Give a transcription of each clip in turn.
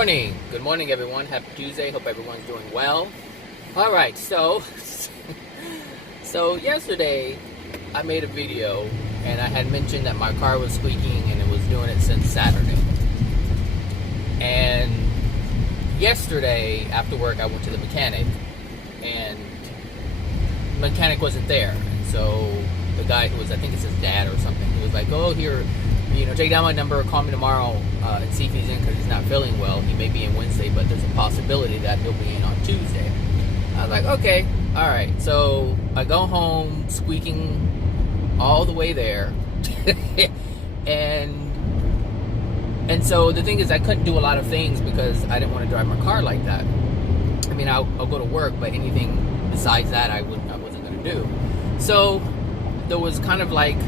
morning. Good morning, everyone. Happy Tuesday. Hope everyone's doing well. All right, so yesterday I made a video and I had mentioned that my car was squeaking and it was doing it since Saturday. And yesterday after work I went to the mechanic and the mechanic wasn't there. And so the guy who was, I think it's his dad or something, he was like, oh, here, take down my number, call me tomorrow and see if he's in because he's not feeling well. He may be in Wednesday, but there's a possibility that he'll be in on Tuesday. I was like, okay, all right. So I go home squeaking all the way there. and so the thing is I couldn't do a lot of things because I didn't want to drive my car like that. I mean, I'll go to work, but anything besides that I wasn't going to do. So there was kind of like,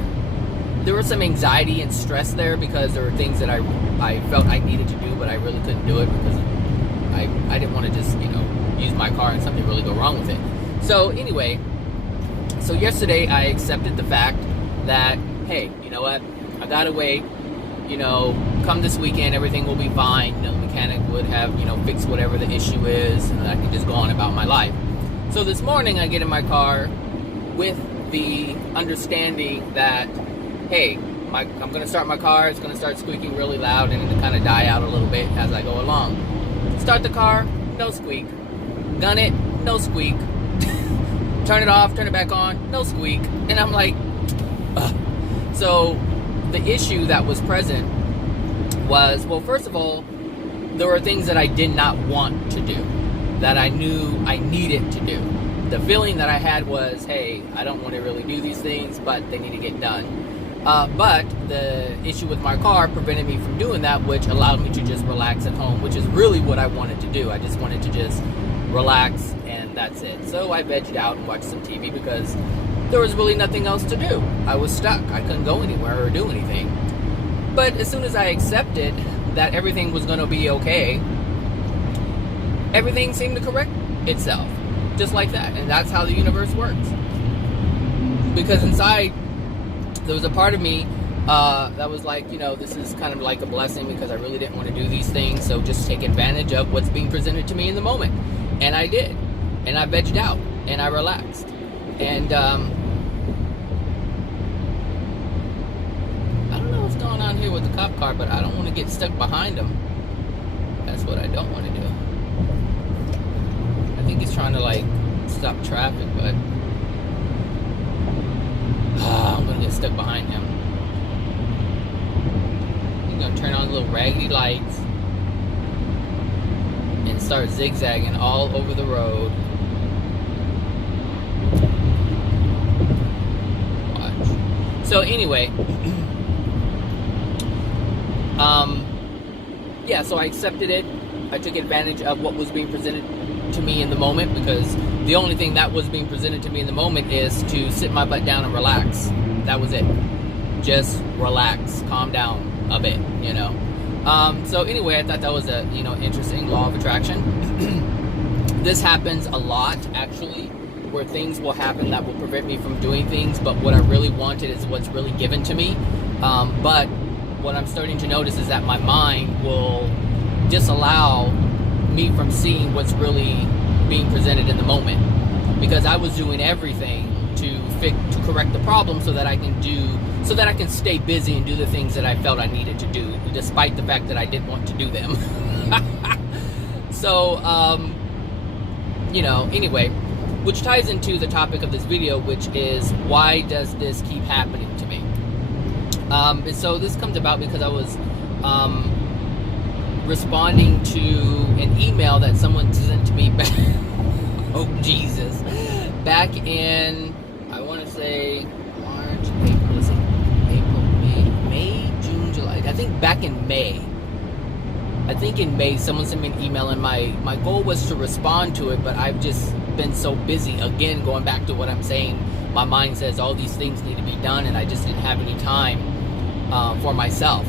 there was some anxiety and stress there because there were things that I felt I needed to do, but I really couldn't do it because I didn't want to just, use my car and something really go wrong with it. So anyway, so yesterday I accepted the fact that, hey, you know what, I gotta wait, come this weekend, everything will be fine. The mechanic would have, fixed whatever the issue is, and I can just go on about my life. So this morning I get in my car with the understanding that, hey, I'm going to start my car, it's going to start squeaking really loud and it'll kind of die out a little bit as I go along. Start the car, no squeak. Gun it, no squeak. Turn it off, turn it back on, no squeak. And I'm like, ugh. So the issue that was present was, well, first of all, there were things that I did not want to do, that I knew I needed to do. The feeling that I had was, hey, I don't want to really do these things, but they need to get done. But the issue with my car prevented me from doing that, which allowed me to just relax at home, which is really what I wanted to do. I just wanted to just relax, and that's it. So I vegged out and watched some TV because there was really nothing else to do. I was stuck. I couldn't go anywhere or do anything. But as soon as I accepted that everything was going to be okay, everything seemed to correct itself. Just like that. And that's how the universe works. Because inside, there was a part of me that was like, this is kind of like a blessing because I really didn't want to do these things. So just take advantage of what's being presented to me in the moment. And I did. And I vegged out. And I relaxed. And I don't know what's going on here with the cop car, but I don't want to get stuck behind him. That's what I don't want to do. I think he's trying to stop traffic, but I'm gonna get stuck behind him. He's gonna turn on the little raggedy lights and start zigzagging all over the road. Watch. So anyway, yeah, so I accepted it. I took advantage of what was being presented to me in the moment, because the only thing that was being presented to me in the moment is to sit my butt down and relax. That was it. Just relax, calm down a bit, So anyway, I thought that was a interesting law of attraction. This happens a lot, actually, where things will happen that will prevent me from doing things, but what I really wanted is what's really given to me. But what I'm starting to notice is that my mind will disallow me from seeing what's really being presented in the moment, because I was doing everything to correct the problem so that I can stay busy and do the things that I felt I needed to do, despite the fact that I didn't want to do them. So anyway, which ties into the topic of this video, which is, why does this keep happening to me? And so this comes about because I was responding to an email that someone sent to me back, oh Jesus, back in, I want to say March, April, May, June, July, I think back in May. I think in May someone sent me an email, and my goal was to respond to it, but I've just been so busy. Again, going back to what I'm saying, my mind says all these things need to be done, and I just didn't have any time for myself.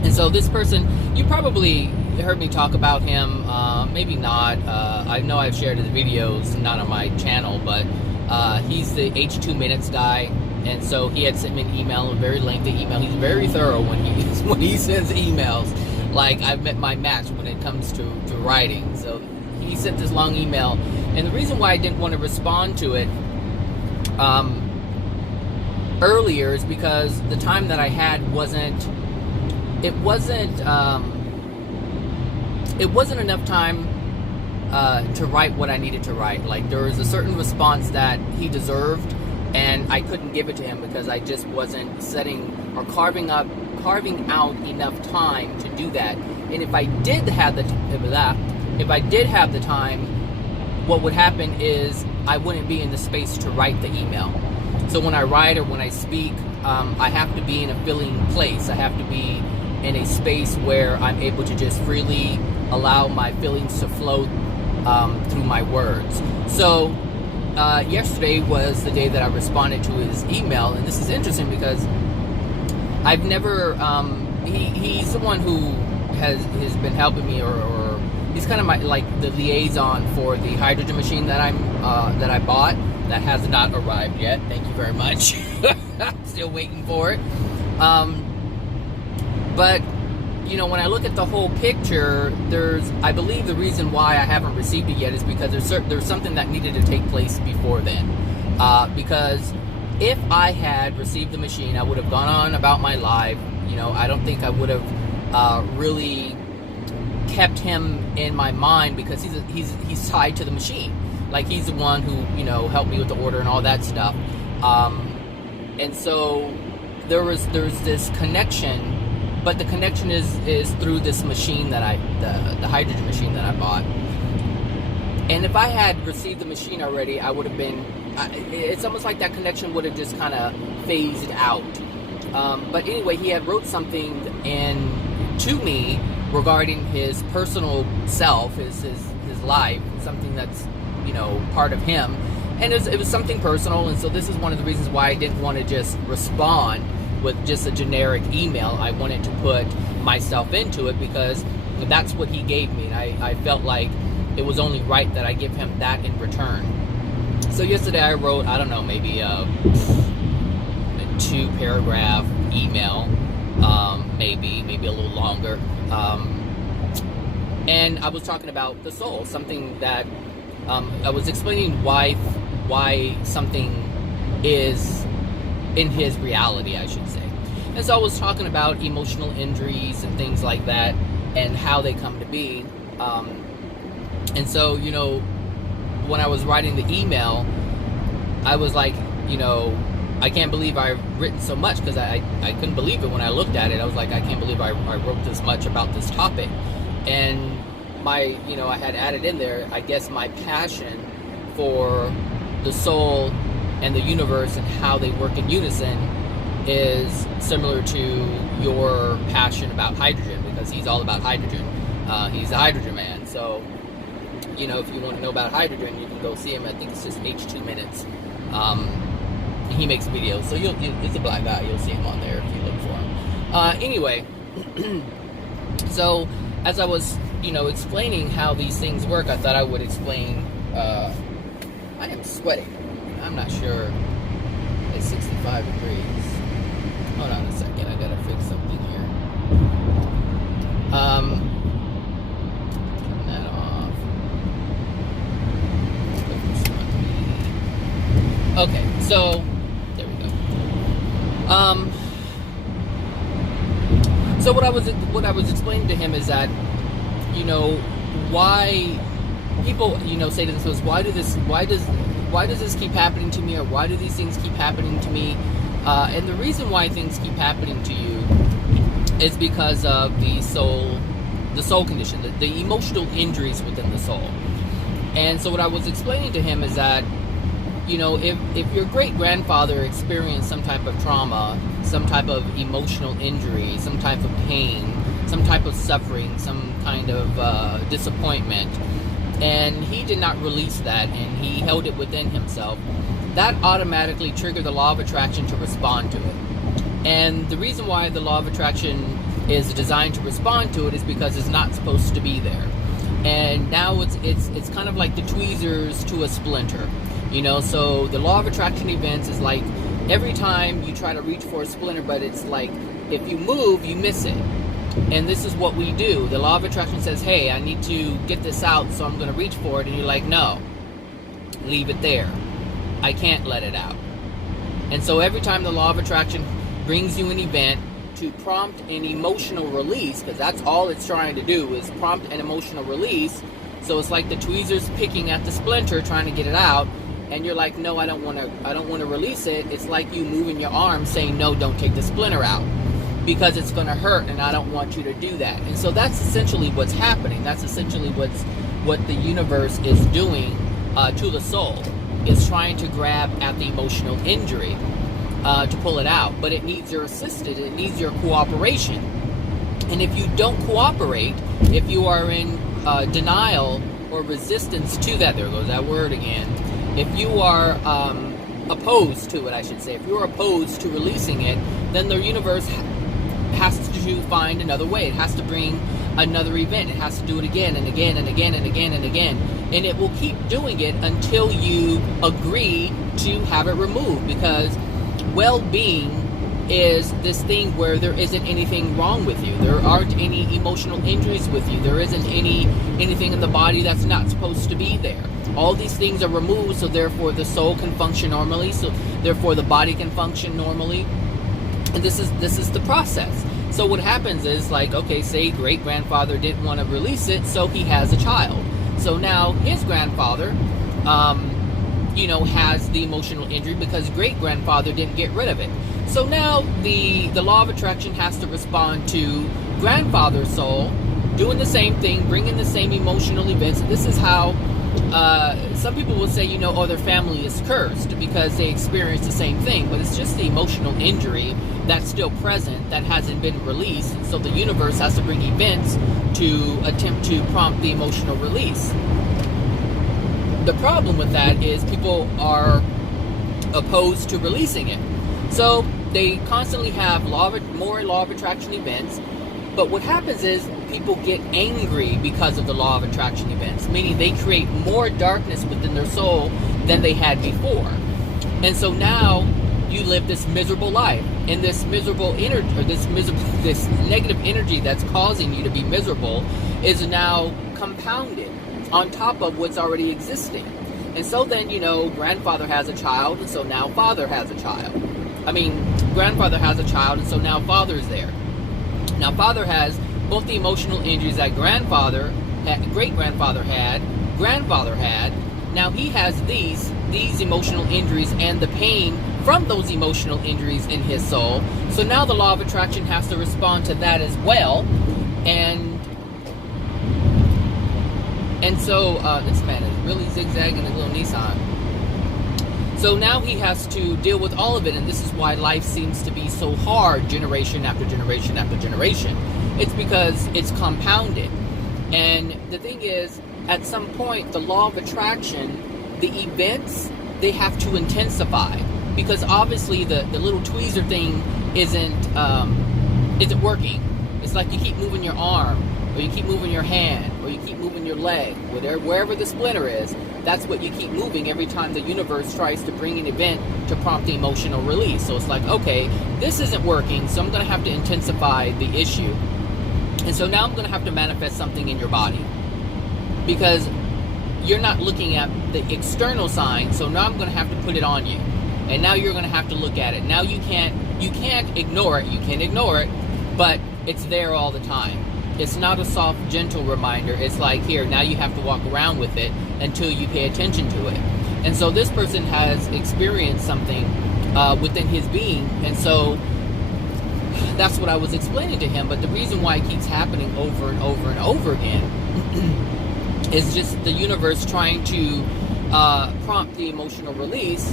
And so this person, you probably heard me talk about him, maybe not. I know I've shared his videos, not on my channel, but he's the H2 Minutes guy. And so he had sent me an email, a very lengthy email. He's very thorough when he sends emails. like I've met my match when it comes to writing. So he sent this long email, and the reason why I didn't want to respond to it earlier is because the time that I had wasn't enough time to write what I needed to write. Like, there was a certain response that he deserved, and I couldn't give it to him because I just wasn't setting or carving out enough time to do that. And if I did have the time, what would happen is I wouldn't be in the space to write the email. So when I write or when I speak, I have to be in a filling place. I have to be in a space where I'm able to just freely allow my feelings to flow through my words. So yesterday was the day that I responded to his email, and this is interesting because I've never he's the one who has been helping me, or he's kind of the liaison for the hydrogen machine that I bought that has not arrived yet. Thank you very much. Still waiting for it. But when I look at the whole picture, I believe the reason why I haven't received it yet is because there's something that needed to take place before then. Because if I had received the machine, I would have gone on about my life. I don't think I would have really kept him in my mind, because he's tied to the machine. Like, he's the one who helped me with the order and all that stuff. And so there's this connection. But the connection is through this machine that the hydrogen machine that I bought. And if I had received the machine already, I would have been, it's almost like that connection would have just kind of phased out. But anyway, he had wrote something to me regarding his personal self, his life, something that's, part of him. And it was something personal, and so this is one of the reasons why I didn't want to just respond with just a generic email. I wanted to put myself into it because that's what he gave me, and I felt like it was only right that I give him that in return. So yesterday I wrote, I don't know, maybe a 2-paragraph email, maybe a little longer, and I was talking about the soul, something that I was explaining why something is in his reality, I should say. And so I was talking about emotional injuries and things like that, and how they come to be. And so, when I was writing the email, I was like, I can't believe I've written so much, because I couldn't believe it when I looked at it. I was like, I can't believe I wrote this much about this topic. And I had added in there, I guess, my passion for the soul and the universe and how they work in unison is similar to your passion about hydrogen, because he's all about hydrogen. He's a hydrogen man. So, if you want to know about hydrogen, you can go see him. I think it's just H2 Minutes. He makes videos, so it's a black guy. You'll see him on there if you look for him. Anyway, so as I was, explaining how these things work, I thought I would explain. I am sweating. I'm not sure. It's 65 degrees. Hold on a second. I gotta fix something here. Turn that off. Okay, so there we go. So what I was explaining to him is that, why people, say to themselves, why does this keep happening to me, or why do these things keep happening to me? And the reason why things keep happening to you is because of the soul condition, the emotional injuries within the soul. And so what I was explaining to him is that, if your great-grandfather experienced some type of trauma, some type of emotional injury, some type of pain, some type of suffering, some kind of disappointment, and he did not release that, and he held it within himself, that automatically triggered the law of attraction to respond to it. And the reason why the law of attraction is designed to respond to it is because it's not supposed to be there. And now it's kind of like the tweezers to a splinter. So the law of attraction events is like every time you try to reach for a splinter, but it's like if you move, you miss it. And this is what we do. The law of attraction says, hey, I need to get this out, so I'm going to reach for it. And you're like, no, leave it there. I can't let it out. And so every time the law of attraction brings you an event to prompt an emotional release, because that's all it's trying to do, is prompt an emotional release. So it's like the tweezers picking at the splinter, trying to get it out. And you're like, no, I don't want to release it. It's like you moving your arm saying, no, don't take the splinter out, because it's going to hurt and I don't want you to do that. And so that's essentially what's happening. That's essentially what the universe is doing to the soul. It's trying to grab at the emotional injury to pull it out. But it needs your assistance. It needs your cooperation. And if you don't cooperate, if you are in denial or resistance to that, there goes that word again. If you are opposed to it, I should say, if you're opposed to releasing it, then the universe has to find another way. It has to bring another event. It has to do it again and again and again and again and again. And it will keep doing it until you agree to have it removed, because well-being is this thing where there isn't anything wrong with you. There aren't any emotional injuries with you. There isn't anything in the body that's not supposed to be there. All these things are removed, so therefore the soul can function normally, so therefore the body can function normally. And this is the process. So what happens is, like, okay, say great-grandfather didn't want to release it, so he has a child. So now his grandfather, has the emotional injury because great-grandfather didn't get rid of it. So now the law of attraction has to respond to grandfather's soul, doing the same thing, bringing the same emotional events. This is how some people will say, their family is cursed because they experience the same thing, but it's just the emotional injury that's still present that hasn't been released. So the universe has to bring events to attempt to prompt the emotional release. The problem with that is people are opposed to releasing it. So they constantly have more law of attraction events. But what happens is people get angry because of the law of attraction events, meaning they create more darkness within their soul than they had before. And so now you live this miserable life, and this miserable energy, or this negative energy that's causing you to be miserable is now compounded on top of what's already existing. And so then, grandfather has a child, and so now father has a child. Grandfather has a child, and so now father's there. Now, father has both the emotional injuries that great-grandfather had, grandfather had. Now he has these emotional injuries and the pain from those emotional injuries in his soul. So now the law of attraction has to respond to that as well. And so this man is really zigzagging a little Nissan. So now he has to deal with all of it, and this is why life seems to be so hard generation after generation after generation. It's because it's compounded. And the thing is, at some point, the law of attraction, the events, they have to intensify. Because obviously the little tweezer thing isn't working. It's like you keep moving your arm, or you keep moving your hand, or you keep moving your leg, wherever the splinter is. That's what you keep moving every time the universe tries to bring an event to prompt the emotional release. So it's like, okay, this isn't working, so I'm going to have to intensify the issue. And so now I'm going to have to manifest something in your body. Because you're not looking at the external sign, so now I'm going to have to put it on you. And now you're going to have to look at it. Now you can't ignore it. You can ignore it, but it's there all the time. It's not a soft, gentle reminder. It's like, here, now you have to walk around with it until you pay attention to it. And so this person has experienced something within his being. And so that's what I was explaining to him. But the reason why it keeps happening over and over and over again is just the universe trying to prompt the emotional release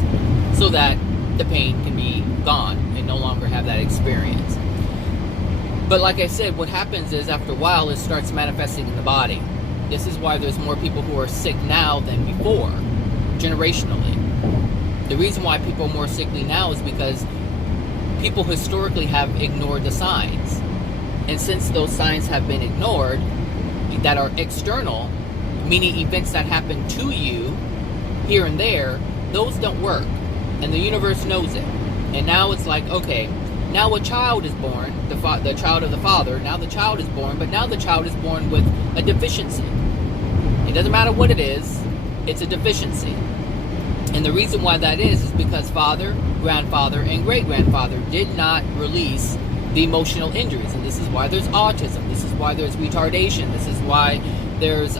so that the pain can be gone and no longer have that experience. But like I said, what happens is after a while it starts manifesting in the body. This is why there's more people who are sick now than before, generationally. The reason why people are more sickly now is because people historically have ignored the signs. And since those signs have been ignored, that are external, meaning events that happen to you here and there, those don't work. And the universe knows it. And now it's like, okay, Now a child is born, the child of the Father. Now the child is born, but now the child is born with a deficiency. It doesn't matter what it is, it's a deficiency. And the reason why that is because father, grandfather, and great-grandfather did not release the emotional injuries. And this is why there's autism. This is why there's retardation. This is why there's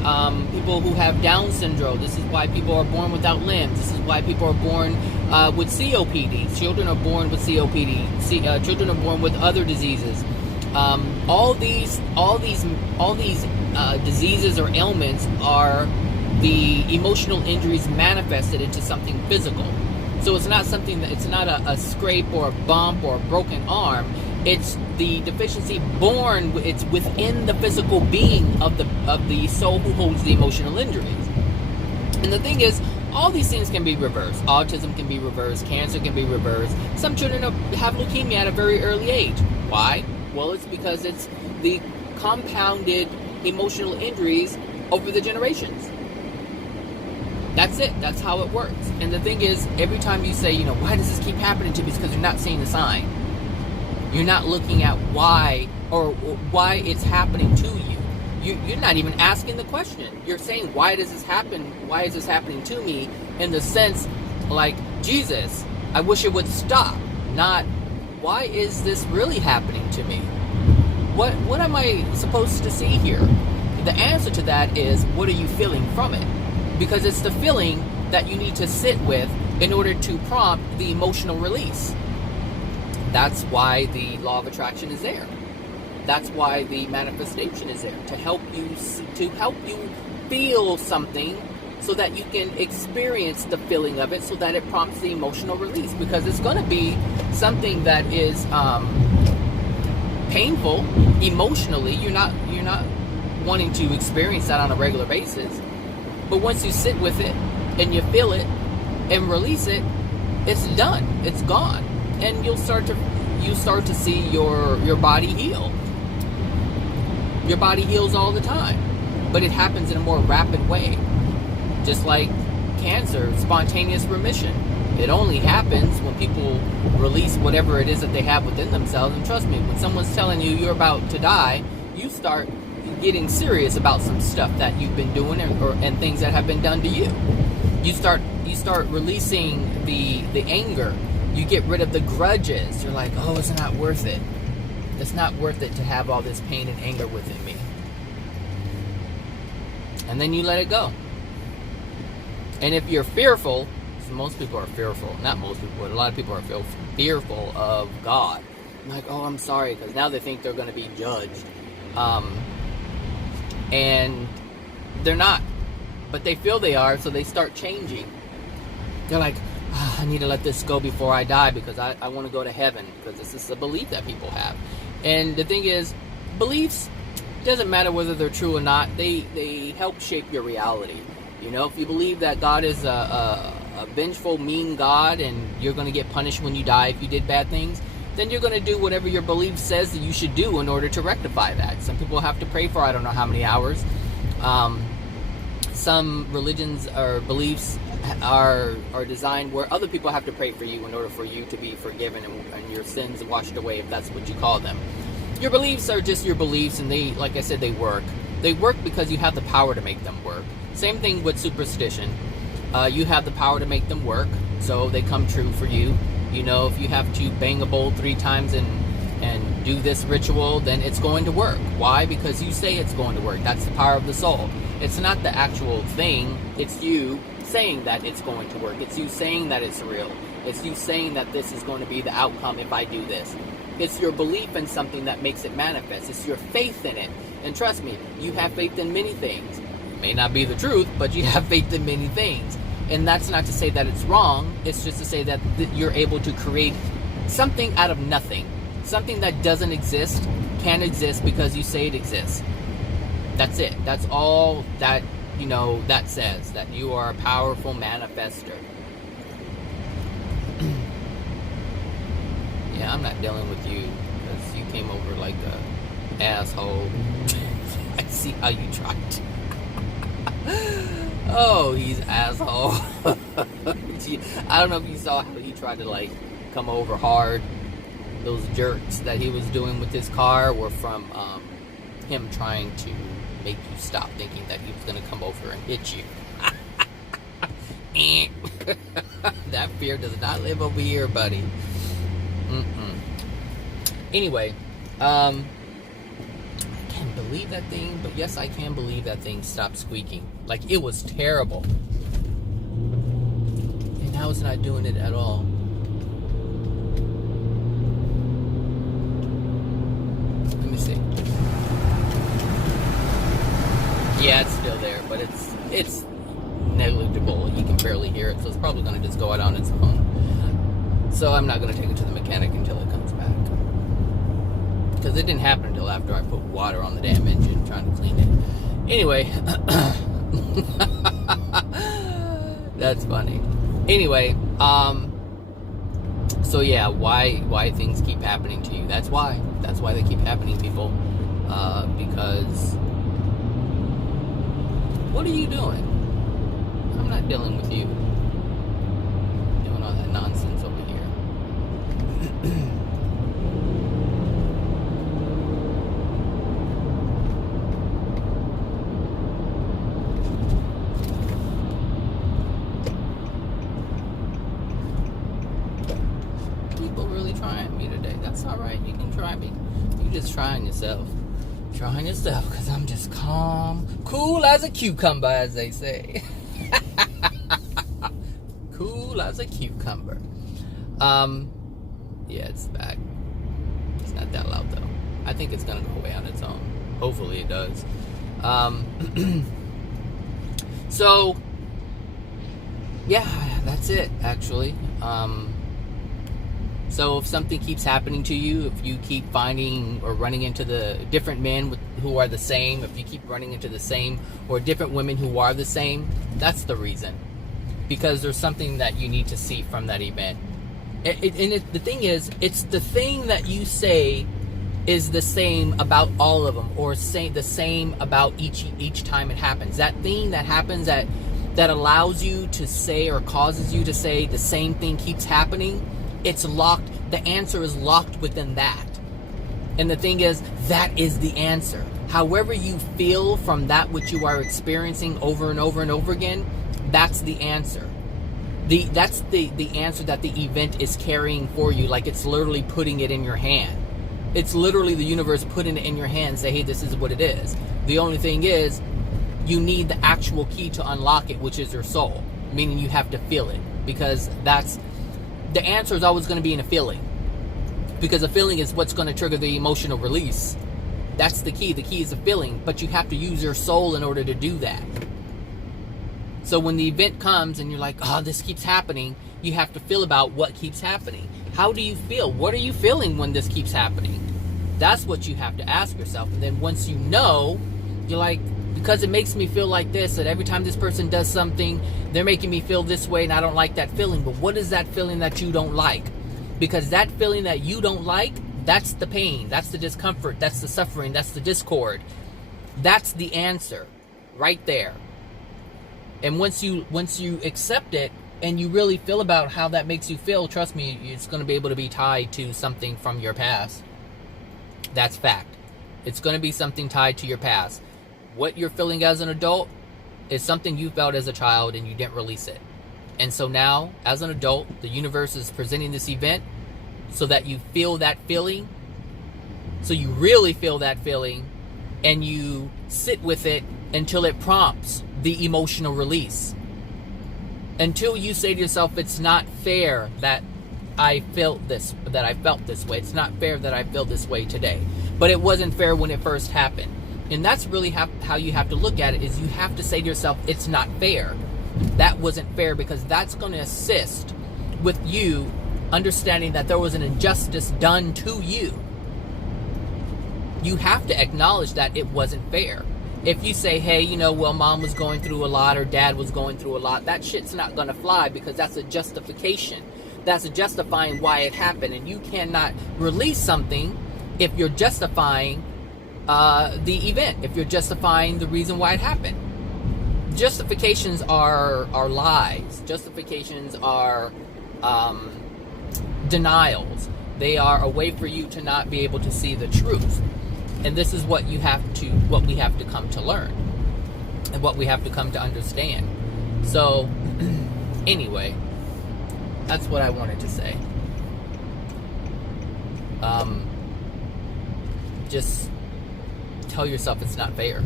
people who have Down syndrome. This is why people are born without limbs. This is why people are born with COPD. Children are born with COPD. Children are born with other diseases. All these diseases or ailments are the emotional injuries manifested into something physical. So it's not something that it's not a scrape or a bump or a broken arm. It's the deficiency born. It's within the physical being of the soul who holds the emotional injuries. And the thing is, all these things can be reversed. Autism can be reversed. Cancer can be reversed. Some children have leukemia at a very early age. Why? Well, it's because it's the compounded emotional injuries over the generations. That's it. That's how it works. And the thing is, every time you say, why does this keep happening to me? It's because you're not seeing the sign. You're not looking at why or why it's happening to you. You're not even asking the question. You're saying, why does this happen? Why is this happening to me? In the sense, like, Jesus, I wish it would stop. Not, why is this really happening to me? What am I supposed to see here? The answer to that is, what are you feeling from it? Because it's the feeling that you need to sit with in order to prompt the emotional release. That's why the law of attraction is there. That's why the manifestation is there, to help you feel something so that you can experience the feeling of it, so that it prompts the emotional release. Because it's going to be something that is painful emotionally. You're not wanting to experience that on a regular basis. But once you sit with it and you feel it and release it, it's done. It's gone. And you start to see your body heal. Your body heals all the time, but it happens in a more rapid way. Just like cancer, spontaneous remission. It only happens when people release whatever it is that they have within themselves. And trust me, when someone's telling you you're about to die, you start getting serious about some stuff that you've been doing and things that have been done to you. You start releasing the anger. You get rid of the grudges. You're like, oh, it's not worth it. It's not worth it to have all this pain and anger within me. And then you let it go. And if you're fearful, so most people are fearful, not most people, but a lot of people are fearful of God. I'm like, oh, I'm sorry, because now they think they're going to be judged. And they're not, but they feel they are, so they start changing. They're like, I need to let this go before I die because I want to go to heaven, because this is a belief that people have. And the thing is, beliefs, doesn't matter whether they're true or not, they help shape your reality. If you believe that God is a vengeful, mean God, and you're going to get punished when you die if you did bad things, then you're going to do whatever your belief says that you should do in order to rectify that. Some people have to pray for I don't know how many hours. Some religions or beliefs are designed where other people have to pray for you in order for you to be forgiven and your sins washed away, if that's what you call them. Your beliefs are just your beliefs, and they, like I said, they work. They work because you have the power to make them work. Same thing with superstition. You have the power to make them work, so they come true for you. If you have to bang a bowl 3 times and do this ritual, then it's going to work. Why? Because you say it's going to work. That's the power of the soul. It's not the actual thing. It's you saying that it's going to work. It's you saying that it's real. It's you saying that this is going to be the outcome if I do this. It's your belief in something that makes it manifest. It's your faith in it. And trust me, you have faith in many things. It may not be the truth, but you have faith in many things. And that's not to say that it's wrong. It's just to say that you're able to create something out of nothing. Something that doesn't exist can exist because you say it exists. That's it. That's all that, that says. That you are a powerful manifester. Yeah, I'm not dealing with you because you came over like a asshole. I see how you tried to. Oh, he's asshole. I don't know if you saw how he tried to come over hard. those jerks that he was doing with his car were from him trying to make you stop thinking that he was going to come over and hit you. That fear does not live over here, buddy. Anyway, I can't believe that thing, but yes, I can believe that thing stopped squeaking. Like, it was terrible. And now it's not doing it at all. Let me see. Yeah, it's still there, but it's negligible. You can barely hear it, so it's probably going to just go out on its own. So I'm not going to take it to the mechanic until it comes back. Because it didn't happen until after I put water on the damn engine trying to clean it. Anyway. That's funny. Anyway, so yeah, why things keep happening to you. That's why they keep happening, people. Because what are you doing? I'm not dealing with you. Doing all that nonsense over here. People really trying me today. That's alright, you can try me. You just trying yourself. Trying yourself, because I'm just calm. Cool as a cucumber, as they say. Cool as a cucumber. Yeah, it's back. It's not that loud though. I think it's gonna go away on its own. Hopefully it does. So yeah, that's it actually. So if something keeps happening to you, if you keep finding or running into the different men who are the same, if you keep running into the same or different women who are the same, that's the reason. Because there's something that you need to see from that event. The thing is, it's the thing that you say is the same about all of them, or say the same about each time it happens. That thing that happens that allows you to say or causes you to say the same thing keeps happening, it's locked. The answer is locked within that. And the thing is, that is the answer. However you feel from that which you are experiencing over and over and over again, that's the answer. That's the answer that the event is carrying for you. Like, it's literally putting it in your hand. It's literally the universe putting it in your hand, say, hey, this is what it is. The only thing is, you need the actual key to unlock it, which is your soul. Meaning you have to feel it. Because the answer is always going to be in a feeling. Because a feeling is what's going to trigger the emotional release. That's the key. The key is a feeling. But you have to use your soul in order to do that. So when the event comes and you're like, oh, this keeps happening, you have to feel about what keeps happening. How do you feel? What are you feeling when this keeps happening? That's what you have to ask yourself. And then once you know, you're like, because it makes me feel like this, that every time this person does something, they're making me feel this way, and I don't like that feeling. But what is that feeling that you don't like? Because that feeling that you don't like, that's the pain, that's the discomfort, that's the suffering, that's the discord. That's the answer right there. And once you accept it and you really feel about how that makes you feel, trust me, it's going to be able to be tied to something from your past. That's fact. It's going to be something tied to your past. What you're feeling as an adult is something you felt as a child and you didn't release it. And so now, as an adult, the universe is presenting this event so that you feel that feeling. So you really feel that feeling and you sit with it until it prompts the emotional release. Until you say to yourself, it's not fair that I felt this way. It's not fair that I feel this way today. But it wasn't fair when it first happened. And that's really how you have to look at it, is you have to say to yourself, it's not fair. That wasn't fair, because that's going to assist with you understanding that there was an injustice done to you. You have to acknowledge that it wasn't fair. If you say, hey, well, mom was going through a lot or dad was going through a lot, that shit's not going to fly, because that's a justification. That's a justifying why it happened. And you cannot release something if you're justifying the event, if you're justifying the reason why it happened. Justifications are lies. Justifications are denials. They are a way for you to not be able to see the truth. And this is what we have to come to learn, and what we have to come to understand. So anyway, that's what I wanted to say. Just tell yourself it's not fair.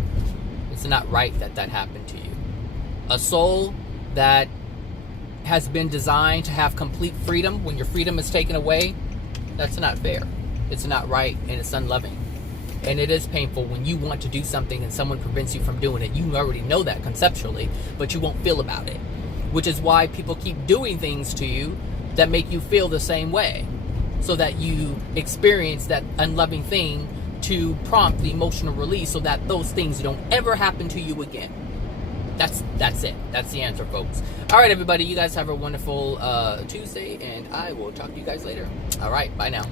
It's not right that happened to you. A soul that has been designed to have complete freedom, when your freedom is taken away, that's not fair. It's not right, and it's unloving. And it is painful when you want to do something and someone prevents you from doing it. You already know that conceptually, but you won't feel about it. Which is why people keep doing things to you that make you feel the same way, so that you experience that unloving thing to prompt the emotional release, so that those things don't ever happen to you again. That's it. That's the answer, folks. All right, everybody. You guys have a wonderful Tuesday, and I will talk to you guys later. All right. Bye now.